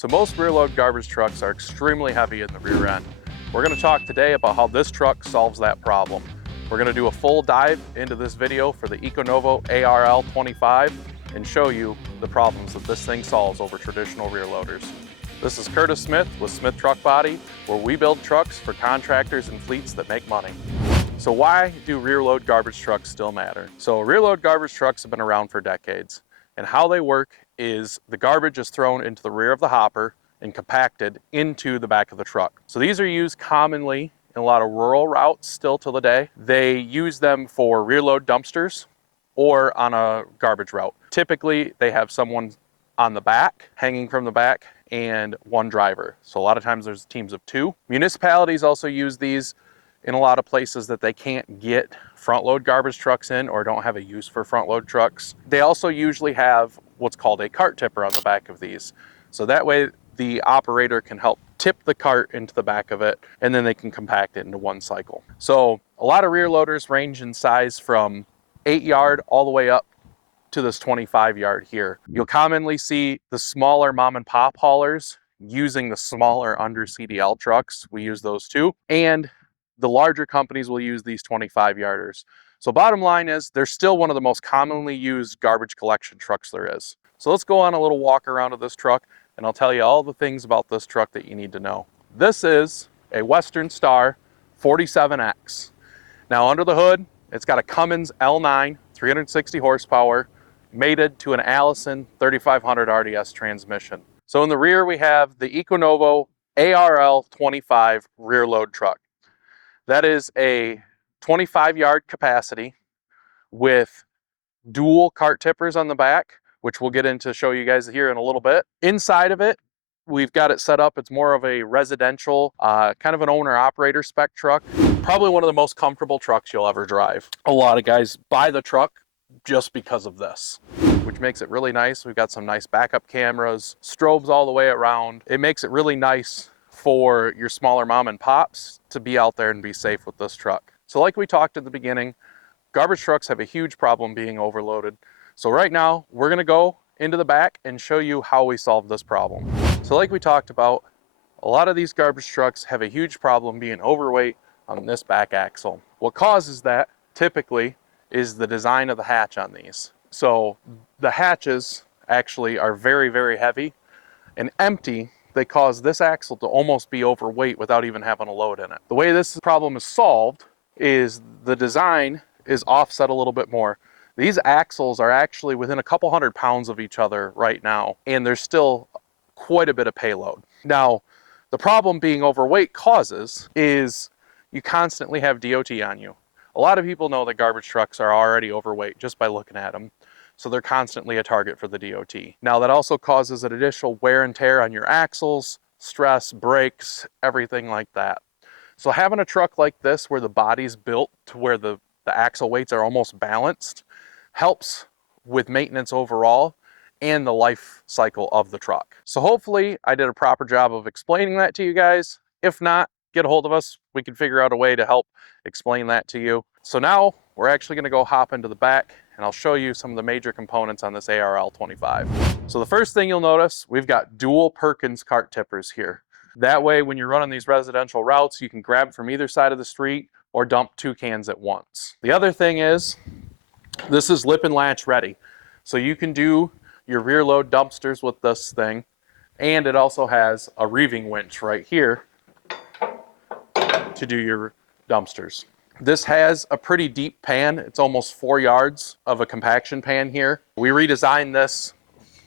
So most rear load garbage trucks are extremely heavy in the rear end. We're going to talk today about how this truck solves that problem. We're going to do a full dive into this video for the Econovo ARL25 and show you the problems that this thing solves over traditional rear loaders. This is Curtis Smith with Smith Truck Body, where we build trucks for contractors and fleets that make money. So why do rear load garbage trucks still matter? So rear load garbage trucks have been around for decades, and how they work is the garbage is thrown into the rear of the hopper and compacted into the back of the truck. So these are used commonly in a lot of rural routes still till the day. They use them for rear load dumpsters or on a garbage route. Typically they have someone on the back, hanging from the back, and one driver. So a lot of times there's teams of two. Municipalities also use these in a lot of places that they can't get front load garbage trucks in or don't have a use for front load trucks. They also usually have what's called a cart tipper on the back of these. So that way the operator can help tip the cart into the back of it, and then they can compact it into one cycle. So a lot of rear loaders range in size from 8 yard all the way up to this 25 yard here. You'll commonly see the smaller mom and pop haulers using the smaller under CDL trucks. We use those too. And the larger companies will use these 25 yarders. So bottom line is they're still one of the most commonly used garbage collection trucks there is. So let's go on a little walk around of this truck and I'll tell you all the things about this truck that you need to know. This is a Western Star 47X. Now under the hood, it's got a Cummins L9, 360 horsepower, mated to an Allison 3500 RDS transmission. So in the rear, we have the Econovo ARL25 rear load truck. That is a 25 yard capacity with dual cart tippers on the back, which we'll get into show you guys here in a little bit. Inside of it, we've got it set up. It's more of a residential, kind of an owner operator spec truck. Probably one of the most comfortable trucks you'll ever drive. A lot of guys buy the truck just because of this, which makes it really nice. We've got some nice backup cameras, strobes all the way around. It makes it really nice for your smaller mom and pops to be out there and be safe with this truck. So like we talked at the beginning, garbage trucks have a huge problem being overloaded. So right now we're gonna go into the back and show you how we solve this problem. So like we talked about, a lot of these garbage trucks have a huge problem being overweight on this back axle. What causes that typically is the design of the hatch on these. So the hatches actually are very, very heavy and empty. They cause this axle to almost be overweight without even having a load in it. The way this problem is solved is the design is offset a little bit more. These axles are actually within a couple 100 pounds of each other right now, and there's still quite a bit of payload. Now, the problem being overweight causes is you constantly have DOT on you. A lot of people know that garbage trucks are already overweight just by looking at them. So they're constantly a target for the DOT. Now that also causes an additional wear and tear on your axles, stress, brakes, everything like that. So having a truck like this where the body's built to where the axle weights are almost balanced helps with maintenance overall and the life cycle of the truck. So hopefully I did a proper job of explaining that to you guys. If not, get a hold of us. We can figure out a way to help explain that to you. So now we're actually gonna go hop into the back and I'll show you some of the major components on this ARL25. So the first thing you'll notice, we've got dual Perkins cart tippers here. That way, when you're running these residential routes, you can grab from either side of the street or dump two cans at once. The other thing is, this is lip and latch ready. So you can do your rear load dumpsters with this thing. And it also has a reeving winch right here to do your dumpsters. This has a pretty deep pan. It's almost 4 yards of a compaction pan here. We redesigned this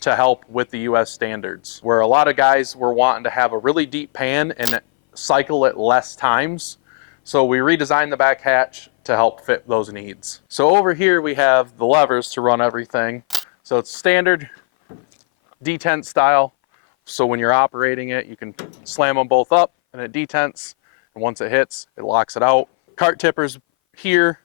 to help with the US standards, where a lot of guys were wanting to have a really deep pan and cycle it less times. So we redesigned the back hatch to help fit those needs. So over here we have the levers to run everything. So it's standard detent style. So when you're operating it, you can slam them both up and it detents. And once it hits, it locks it out. Cart tippers here,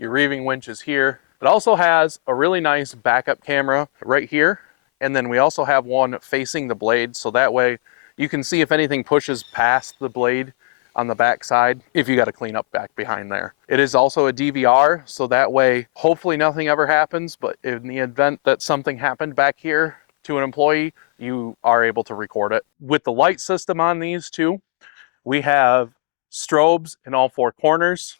your reeving winch is here. It also has a really nice backup camera right here. And then we also have one facing the blade. So that way you can see if anything pushes past the blade on the back side, if you got to clean up back behind there. It is also a DVR. So that way, hopefully nothing ever happens. But in the event that something happened back here to an employee, you are able to record it. With the light system on these too, we have strobes in all 4 corners.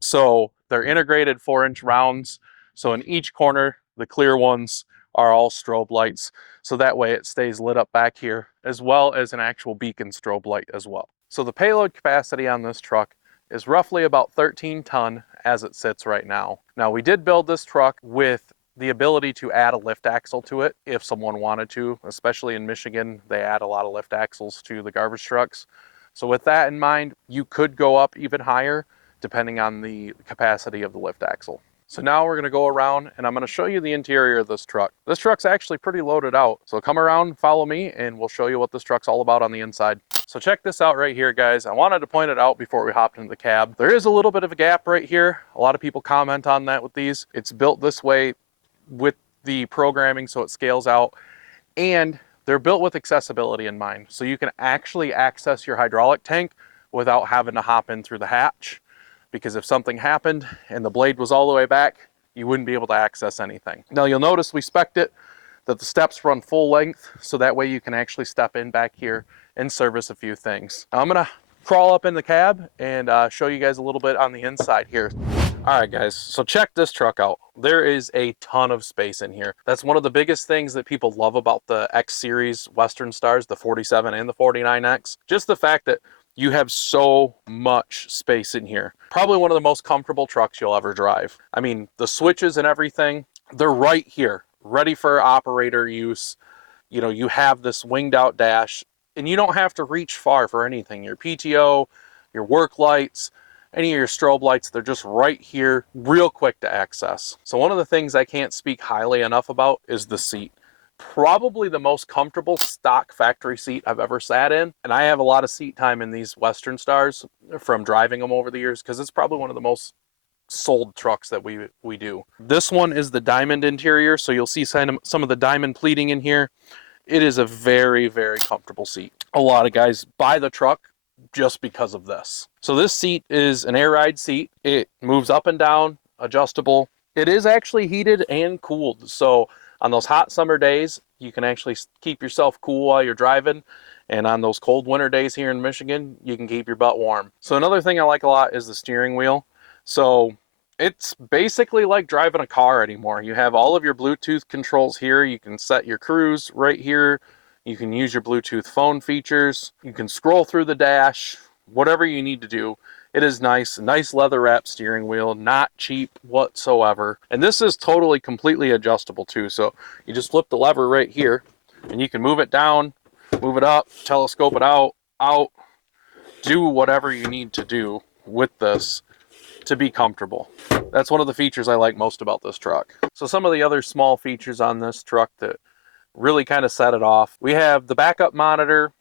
So they're integrated 4-inch rounds. So in each corner, the clear ones are all strobe lights. So that way it stays lit up back here, as well as an actual beacon strobe light as well. So the payload capacity on this truck is roughly about 13 ton as it sits right now. Now we did build this truck with the ability to add a lift axle to it if someone wanted to, especially in Michigan, they add a lot of lift axles to the garbage trucks. So with that in mind, you could go up even higher depending on the capacity of the lift axle. So now we're gonna go around and I'm gonna show you the interior of this truck. This truck's actually pretty loaded out. So come around, follow me, and we'll show you what this truck's all about on the inside. So check this out right here, guys. I wanted to point it out before we hopped into the cab. There is a little bit of a gap right here. A lot of people comment on that with these. It's built this way with the programming so it scales out, and they're built with accessibility in mind. So you can actually access your hydraulic tank without having to hop in through the hatch. Because if something happened and the blade was all the way back, you wouldn't be able to access anything. Now you'll notice we spec'd it that the steps run full length, so that way you can actually step in back here and service a few things. Now I'm gonna crawl up in the cab and show you guys a little bit on the inside here. All right, guys, so check this truck out. There is a ton of space in here. That's one of the biggest things that people love about the X Series Western Stars, the 47 and the 49X. Just the fact that you have so much space in here. Probably one of the most comfortable trucks you'll ever drive. I mean, the switches and everything, they're right here, ready for operator use. You know, you have this winged out dash, and you don't have to reach far for anything. Your PTO, your work lights, any of your strobe lights, they're just right here, real quick to access. So one of the things I can't speak highly enough about is the seat. Probably the most comfortable stock factory seat I've ever sat in. And I have a lot of seat time in these Western Stars from driving them over the years, because it's probably one of the most sold trucks that we do. This one is the diamond interior, so you'll see some of the diamond pleating in here. It is a very, very comfortable seat. A lot of guys buy the truck just because of this. So this seat is an air ride seat. It moves up and down, adjustable. It is actually heated and cooled. So on those hot summer days, you can actually keep yourself cool while you're driving. And on those cold winter days here in Michigan, you can keep your butt warm. So another thing I like a lot is the steering wheel. So it's basically like driving a car anymore. You have all of your Bluetooth controls here. You can set your cruise right here. You can use your Bluetooth phone features. You can scroll through the dash, whatever you need to do. It is nice leather wrap steering wheel, not cheap whatsoever. And this is totally completely adjustable too. So you just flip the lever right here and you can move it down, move it up, telescope it out, do whatever you need to do with this to be comfortable. That's one of the features I like most about this truck. So some of the other small features on this truck that really kind of set it off. We have the backup monitor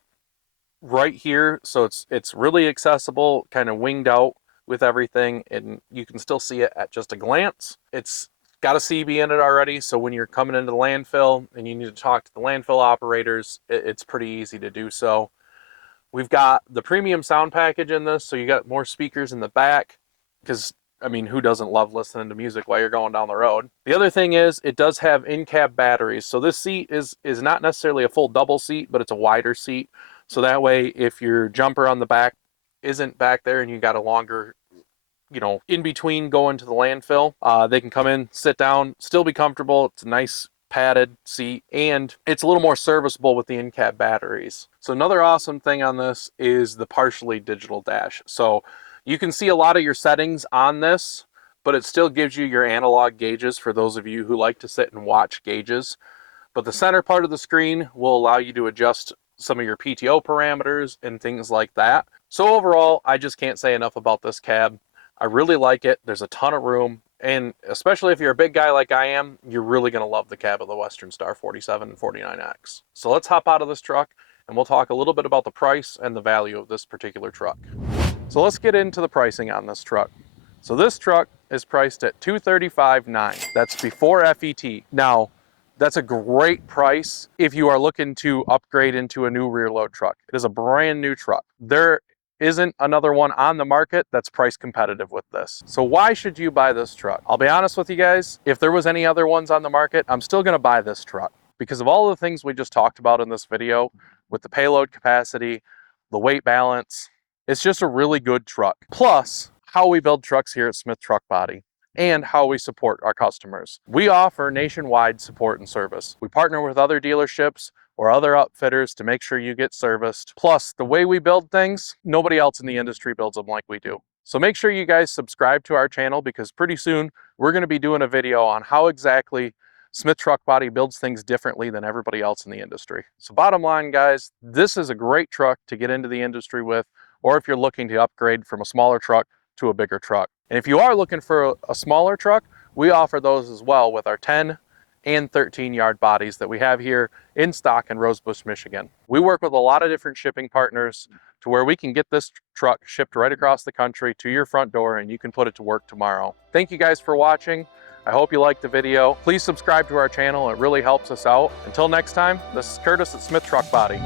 right here, so it's really accessible, kind of winged out with everything, and you can still see it at just a glance. It's got a CB in it already, so when you're coming into the landfill and you need to talk to the landfill operators, it's pretty easy to do so. We've got the premium sound package in this, so you got more speakers in the back, because I mean, who doesn't love listening to music while you're going down the road? The other thing is it does have in-cab batteries. So this seat is not necessarily a full double seat, but it's a wider seat. So that way, if your jumper on the back isn't back there and you got a longer, you know, in between going to the landfill, they can come in, sit down, still be comfortable. It's a nice padded seat, and it's a little more serviceable with the in-cab batteries. So another awesome thing on this is the partially digital dash. So you can see a lot of your settings on this, but it still gives you your analog gauges for those of you who like to sit and watch gauges. But the center part of the screen will allow you to adjust some of your PTO parameters and things like that. So overall, I just can't say enough about this cab. I really like it. There's a ton of room. And especially if you're a big guy like I am, you're really going to love the cab of the Western Star 47 and 49X. So let's hop out of this truck and we'll talk a little bit about the price and the value of this particular truck. So let's get into the pricing on this truck. So this truck is priced at $235,900. That's before FET. Now, that's a great price if you are looking to upgrade into a new rear load truck. It is a brand new truck. There isn't another one on the market that's price competitive with this. So why should you buy this truck? I'll be honest with you guys, if there was any other ones on the market, I'm still gonna buy this truck. because of all the things we just talked about in this video with the payload capacity, the weight balance. It's just a really good truck. Plus, how we build trucks here at Smith Truck Body and how we support our customers. We offer nationwide support and service. We partner with other dealerships or other upfitters to make sure you get serviced. Plus, the way we build things, nobody else in the industry builds them like we do. So make sure you guys subscribe to our channel, because pretty soon we're going to be doing a video on how exactly Smith Truck Body builds things differently than everybody else in the industry. So bottom line, guys, this is a great truck to get into the industry with, or if you're looking to upgrade from a smaller truck to a bigger truck. And if you are looking for a smaller truck, we offer those as well with our 10 and 13-yard bodies that we have here in stock in Rosebush, Michigan. We work with a lot of different shipping partners to where we can get this truck shipped right across the country to your front door, and you can put it to work tomorrow. Thank you guys for watching. I hope you liked the video. Please subscribe to our channel. It really helps us out. Until next time, this is Curtis at Smith Truck Body.